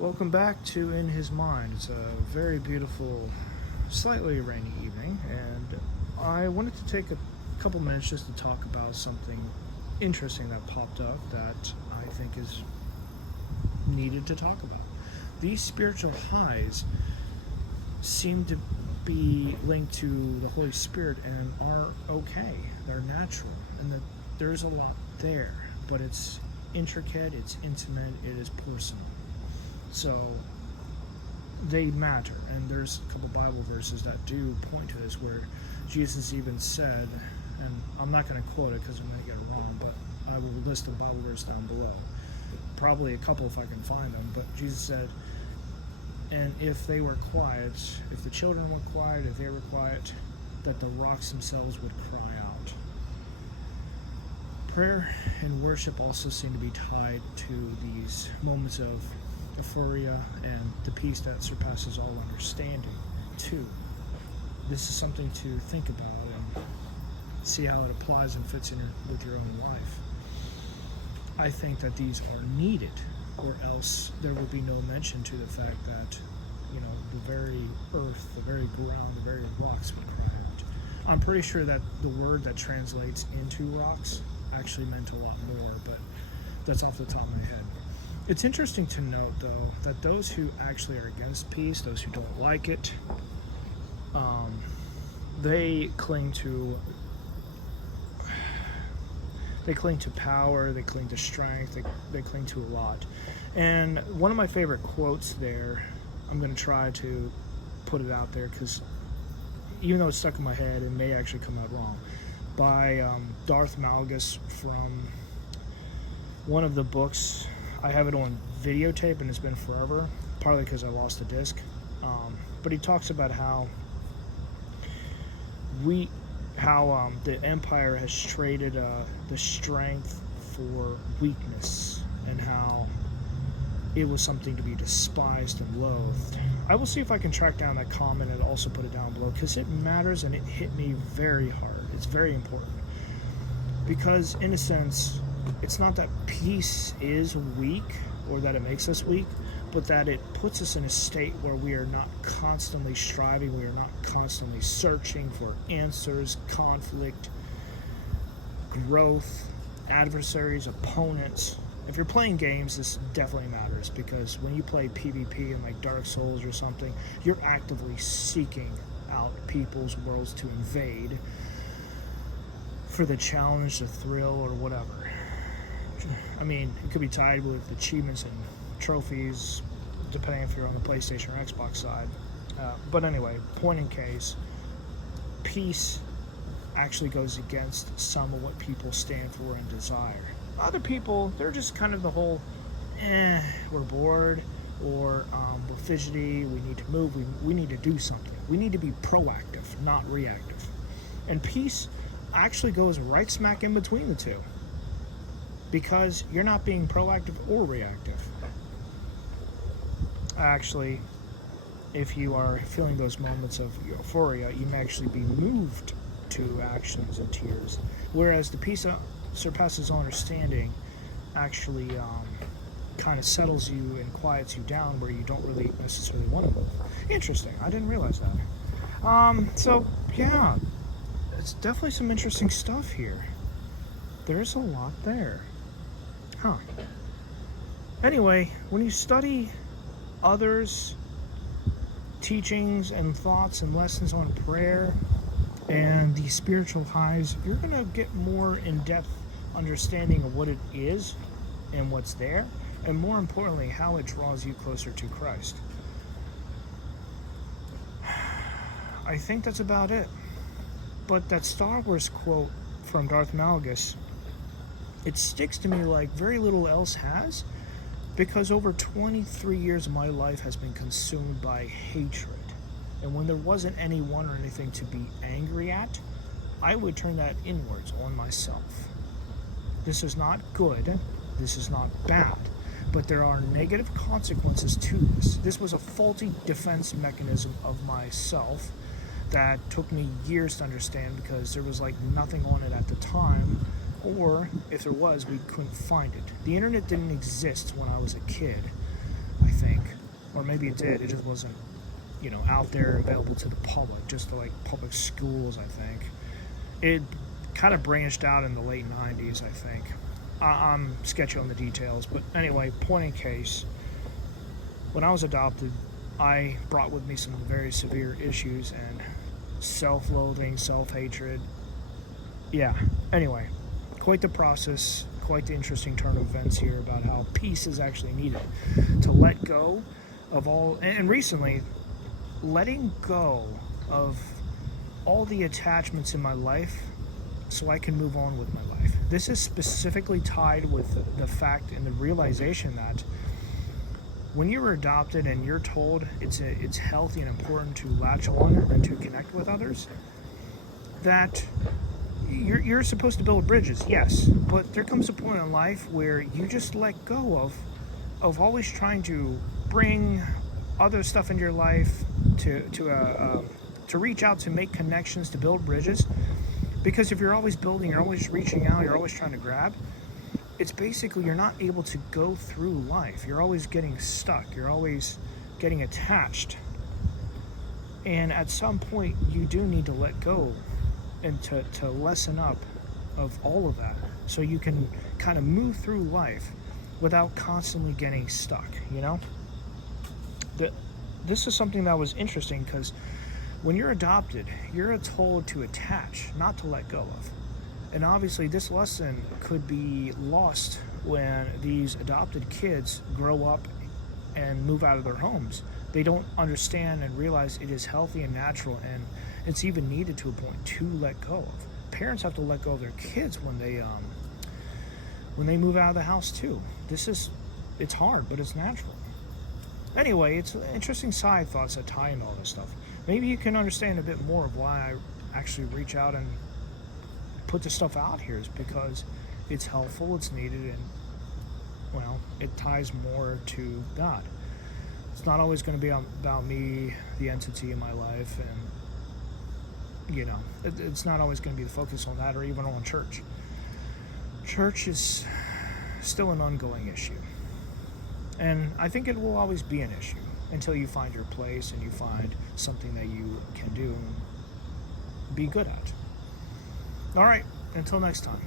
Welcome back to In His Mind. It's a very beautiful, slightly rainy evening, and I wanted to take a couple minutes just to talk about something interesting that popped up that I think is needed to talk about. These spiritual highs seem to be linked to the Holy Spirit and are okay. They're natural, and that there's a lot there, but it's intricate, it's intimate, it is personal. So they matter, and there's a couple Bible verses that do point to this, where Jesus even said, and I'm not going to quote it because I'm going to get it wrong, but I will list the Bible verse down below. Probably a couple if I can find them, but Jesus said, and if they were quiet, if the children were quiet, if they were quiet, that the rocks themselves would cry out. Prayer and worship also seem to be tied to these moments of euphoria and the peace that surpasses all understanding too. This is something to think about and see how it applies and fits in with your own life. I think that these are needed, or else there will be no mention to the fact that, the very earth, the very ground, the very rocks would cry out. I'm pretty sure that the word that translates into rocks actually meant a lot more, but that's off the top of my head. It's interesting to note, though, that those who actually are against peace, those who don't like it, they cling to power, they cling to strength, they cling to a lot. And one of my favorite quotes there, I'm going to try to put it out there because even though it's stuck in my head, it may actually come out wrong, by Darth Malgus from one of the books. I have it on videotape and it's been forever, partly because I lost the disc. But he talks about how the Empire has traded the strength for weakness, and how it was something to be despised and loathed. I will see if I can track down that comment and also put it down below, because it matters and it hit me very hard. It's very important. Because in a sense, it's not that peace is weak or that it makes us weak, but that it puts us in a state where we are not constantly striving, we are not constantly searching for answers, conflict, growth, adversaries, opponents. If you're playing games, this definitely matters, because when you play PvP in like Dark Souls or something, you're actively seeking out people's worlds to invade for the challenge, the thrill, or whatever. I mean, it could be tied with achievements and trophies, depending if you're on the PlayStation or Xbox side. But anyway, point in case, peace actually goes against some of what people stand for and desire. Other people, they're just kind of the whole, we're bored, or we're fidgety, we need to move, we need to do something. We need to be proactive, not reactive. And peace actually goes right smack in between the two, because you're not being proactive or reactive. Actually, if you are feeling those moments of euphoria, you may actually be moved to actions and tears, whereas the peace that surpasses all understanding actually kind of settles you and quiets you down, where you don't really necessarily want to move. Interesting. I didn't realize that. So yeah, it's definitely some interesting stuff here. There's a lot there. Anyway, when you study others' teachings and thoughts and lessons on prayer and the spiritual highs, you're going to get more in-depth understanding of what it is and what's there, and more importantly, how it draws you closer to Christ. I think that's about it. But that Star Wars quote from Darth Malgus, it sticks to me like very little else has, because over 23 years of my life has been consumed by hatred. And when there wasn't anyone or anything to be angry at, I would turn that inwards on myself. This is not good, this is not bad, but there are negative consequences to this. This was a faulty defense mechanism of myself that took me years to understand, because there was like nothing on it at the time, or if there was, we couldn't find it. The internet didn't exist when I was a kid, I think. or maybe it did. It just wasn't, out there available to the public, just to like public schools. I think it kind of branched out in the late '90s. I think I'm sketchy on the details, but anyway, point in case, when I was adopted, I brought with me some very severe issues and self-loathing, self-hatred. Yeah. Anyway, quite the process, quite the interesting turn of events here about how peace is actually needed to let go of all, and recently, letting go of all the attachments in my life so I can move on with my life. This is specifically tied with the fact and the realization that when you're adopted and you're told it's healthy and important to latch on and to connect with others, that you're supposed to build bridges, yes, but there comes a point in life where you just let go of always trying to bring other stuff into your life to reach out, to make connections, to build bridges. Because if you're always building, you're always reaching out, you're always trying to grab, it's basically you're not able to go through life. You're always getting stuck. You're always getting attached. And at some point, you do need to let go and to lessen up of all of that so you can kind of move through life without constantly getting stuck, This is something that was interesting because when you're adopted, you're told to attach, not to let go of. And obviously this lesson could be lost when these adopted kids grow up and move out of their homes. They don't understand and realize it is healthy and natural, and it's even needed to a point to let go of. Parents have to let go of their kids when they move out of the house too. It's hard, but it's natural. Anyway, it's interesting side thoughts that tie into all this stuff. Maybe you can understand a bit more of why I actually reach out and put this stuff out here, is because it's helpful, it's needed, and it ties more to God. It's not always going to be about me, the entity in my life, and it's not always going to be the focus on that, or even on church. Church is still an ongoing issue, and I think it will always be an issue until you find your place and you find something that you can do and be good at. All right, until next time.